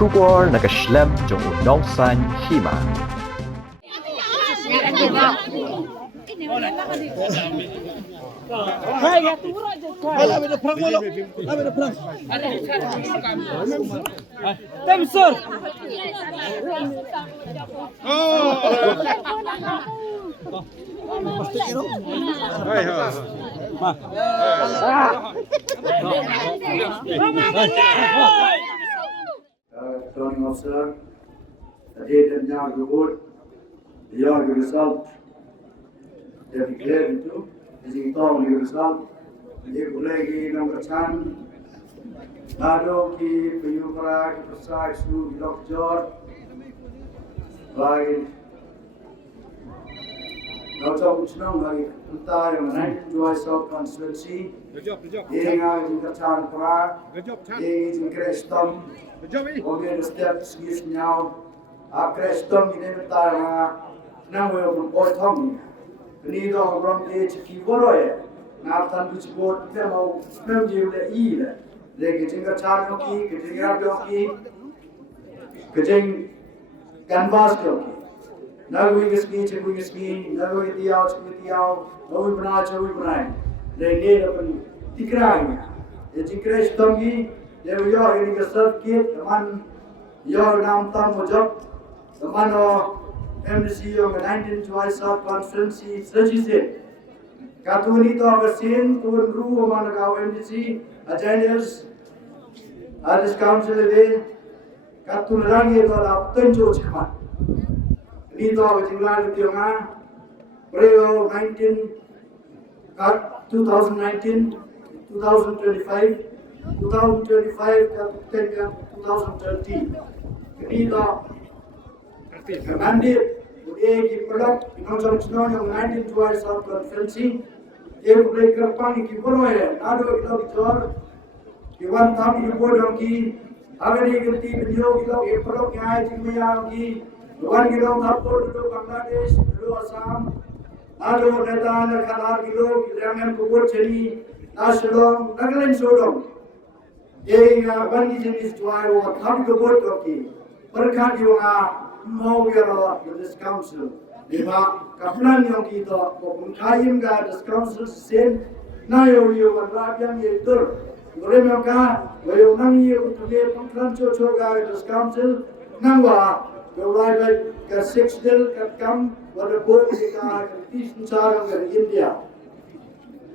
Kubor nakaslem jong unongsan Hima. Returning officer, the date and now the vote, the year the result, they have declared into, is in town the result, the Khublei number 10, Nado ki Payupara ki Prasad Su Dr. by Dr. Uchnam by Uttar and 19 Jowai South Constituency, Yenga in Kyrtong Pra, Yenga in Kyrtong. Kemudian setiap segisnya, Kyrtong ini bertanya, nama yang berpotong ini dah orang dia cekik boleh, nak tandu cekot dia mau menjual lagi le, lagi tinggal cari lagi, ketinggal lagi, kecing canvas lagi, nawi keski, nawi tiaw, nawi benar, lagi apa ni, tikrainya, jadi Kyrtong ini dia ini kesal kit, teman, nam tam mujab, teman MDC yang 19 Jowai South Constituency sejisi. Katuni to bersin, turun ru mana kau MDC, agendas, Artis Council ini, katun lagi itu ada tenjo cepat. Ini to berjumlah di tengah, Preo 2019, 2025. 2025 ke 2030. Ini dah mandate di produk internasional yang 19 Jowai South Constituency. Dia boleh kerpang di Kyrtong, ada kita bicar. Kiwan tam di bodong ki, agak diganti beliau kita produk yang ada di Myanmar ki. Kiwan kita tapur dulu Bangladesh, dulu Assam. Ada negara kalar kilo, kita yang kubur jadi nasional, negara Sodom. Yang bagi jenis Jowai orang kami kebut lagi, berkat juga mau biar this council, lima kapan yang kita mengkaim ga this council sen, na yo berlap yang itu, mereka yo nang yo untuk pengkalan coco ga this council, nangwa Jowai ke sextil ke kam, pada bot kita kisah cara dari India,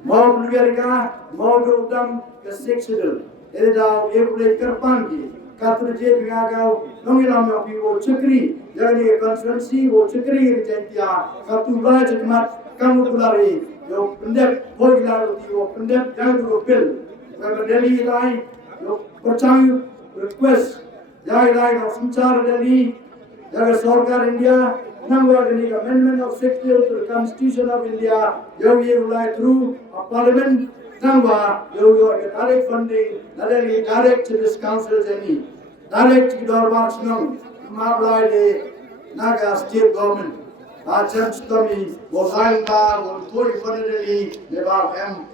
mau mereka mau dudam ke sextil. Ini dah boleh kerpangi. Kata dia mengagau, nongilam yang piwo cekri, jadi konferensi wo cekri rejentia. Kata baca kemat kamu pelari, yo pendek boleh lalu tiwo pendek jangan dulu pil. Kalau Delhi lain, yo percaya request, jangan lain kalau semencar Delhi, jangan Sarkar India. Nangwa ini amendment of 60 to the Constitution of India, yo mulai through a parliament. Nangwa, you get direct funding, not only direct to this council, direct to the Dorman, Moonlight, Naga state government. Church Tommy, Bosalta, Tori Fundally, Nevam,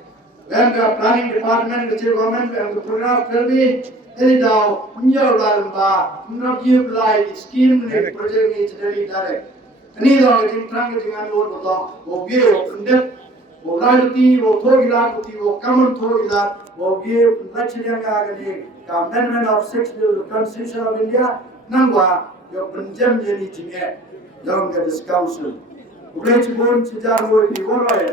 Venga Planning Department, the government, and the program will be Elidao, Muralamba, not you like scheme, project is very direct. Neither in Trangating and Wood, or Geo, and depth. वो राजनीति वो थोड़ी लागती वो कमन थोड़ी लाग वो ये लक्ष्य का आगे का amendment of 6 to the Constitution of India नंगवा जो पंचम जेनी चिंगे जंग के this council उन्हें चिपौन चिजार वो भी बोलो है